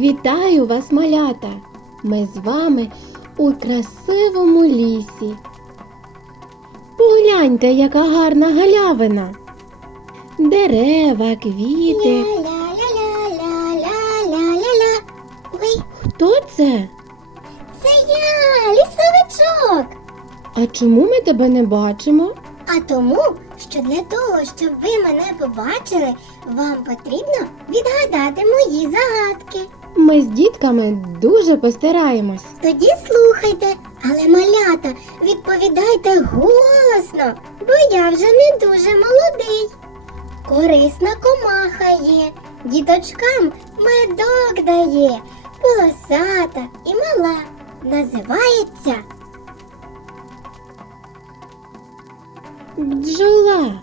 Вітаю вас, малята! Ми з вами у красивому лісі. Погляньте, яка гарна галявина. Дерева, квіти. Ля-ля-ля-ля-ля-ля-ля-ля. Ой, Хто це? це я, лісовичок. А чому ми тебе не бачимо? А тому, що для того, щоб ви мене побачили, вам потрібно відгадати мої загадки. Ми з дітками дуже постараємось. Тоді слухайте, але малята, відповідайте голосно, бо я вже не дуже молодий. Корисна комаха є, діточкам медок дає, полосата і мала. Називається Бджола.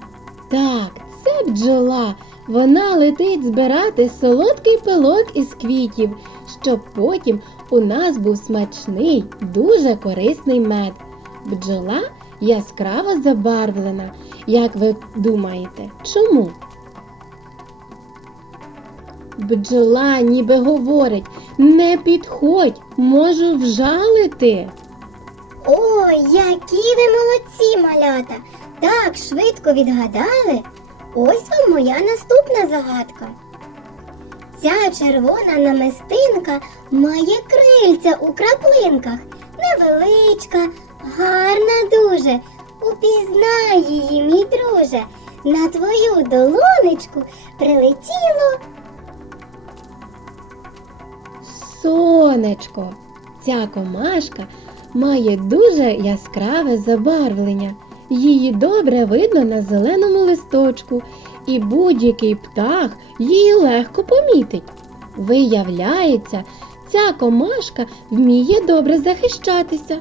Так, це бджола. Вона летить збирати солодкий пилок із квітів, щоб потім у нас був смачний, дуже корисний мед. Бджола яскраво забарвлена. Як ви думаєте, чому? Бджола ніби говорить: не підходь, можу вжалити. Ой, які ви молодці, малята! Так швидко відгадали. Ось вам моя наступна загадка. Ця червона намистинка має крильця у краплинках. Невеличка, гарна дуже. Упізнай її, мій друже. На твою долонечку прилетіло. Сонечко. Ця комашка має дуже яскраве забарвлення. Її добре видно на зеленому листочку, і будь-який птах її легко помітить. Виявляється, ця комашка вміє добре захищатися.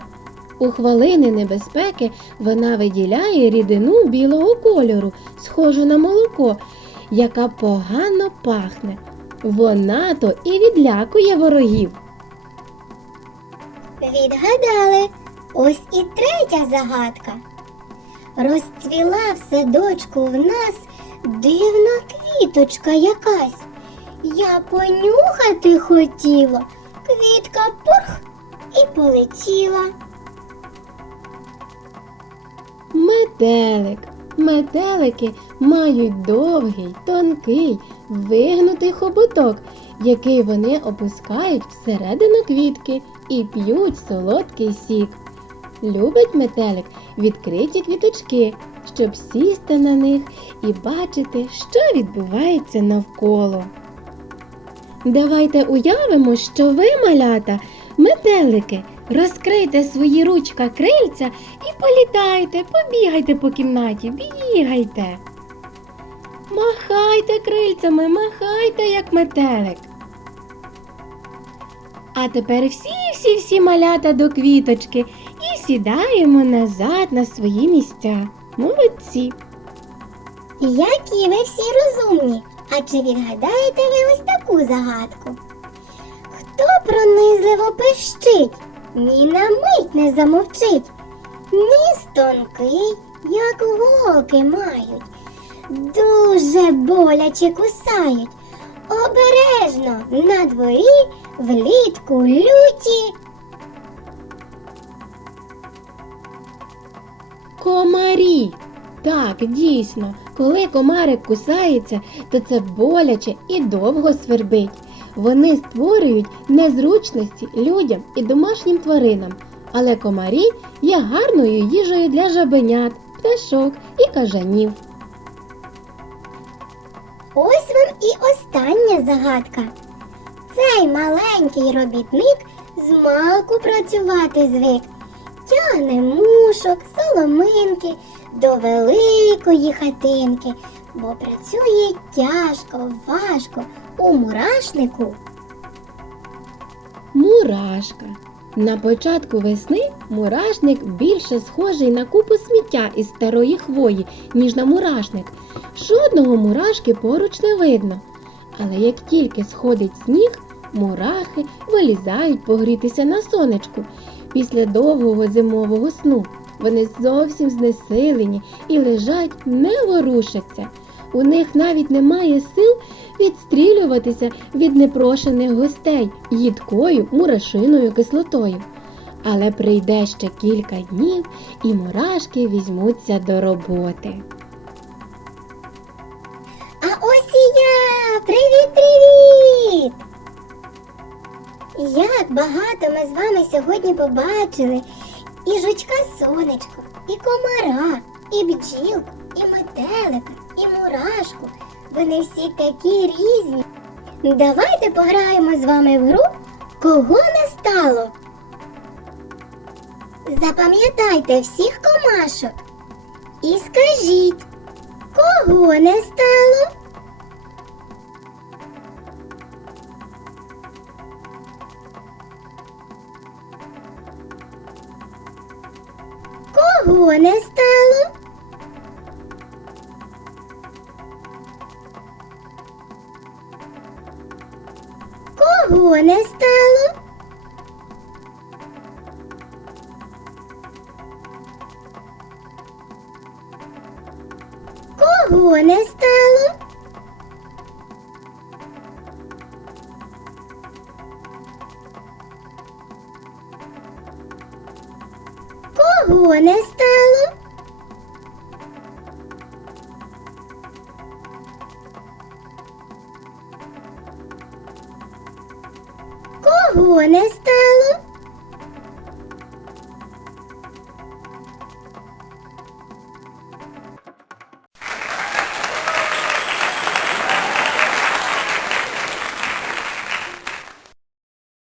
У хвилини небезпеки вона виділяє рідину білого кольору, схожу на молоко, яка погано пахне. Вона то і відлякує ворогів. Відгадали. Ось і третя загадка. Розцвіла в садочку в нас дивна квіточка якась. Я понюхати хотіла, квітка пурх і полетіла. Метелик. Метелики мають довгий, тонкий, вигнутий хоботок, який вони опускають всередину квітки і п'ють солодкий сік. Любить метелик відкриті квіточки, щоб сісти на них і бачити, що відбувається навколо. Давайте уявимо, що ви, малята, метелики, розкрийте свої ручка крильця і політайте, побігайте по кімнаті, бігайте. Махайте крильцями, махайте, як метелик. А тепер всі-всі-всі малята до квіточки сідаємо назад на свої місця. Молодці. Які ви всі розумні. А чи відгадаєте ви ось таку загадку? Хто пронизливо пищить, ні на мить не замовчить, ніс тонкий, як голки мають, дуже боляче кусають. Обережно на дворі влітку люті. Комарі. Так, дійсно, коли комарик кусається, то це боляче і довго свербить. Вони створюють незручності людям і домашнім тваринам, але комарі є гарною їжею для жабенят, пташок і кажанів. Ось вам і остання загадка. Цей маленький робітник змалку працювати звик. Тягне мушок, соломинки до великої хатинки, бо працює тяжко, важко у мурашнику. Мурашка. На початку весни мурашник більше схожий на купу сміття із старої хвої, ніж на мурашник. Жодного мурашки поруч не видно. Але як тільки сходить сніг, мурахи вилізають погрітися на сонечку. Після довгого зимового сну вони зовсім знесилені і лежать, не ворушаться. У них навіть немає сил відстрілюватися від непрошених гостей їдкою мурашиною кислотою. Але прийде ще кілька днів, і мурашки візьмуться до роботи. Як багато ми з вами сьогодні побачили і жучка сонечко, і комара, і бджілку, і метелика, і мурашку. Вони всі такі різні. Давайте пограємо з вами в гру Кого не стало? Запам'ятайте всіх комашок і скажіть, кого не стало? Кого не стало? Кого не стало? Кого не стало? Кого не стало? Кого не стало?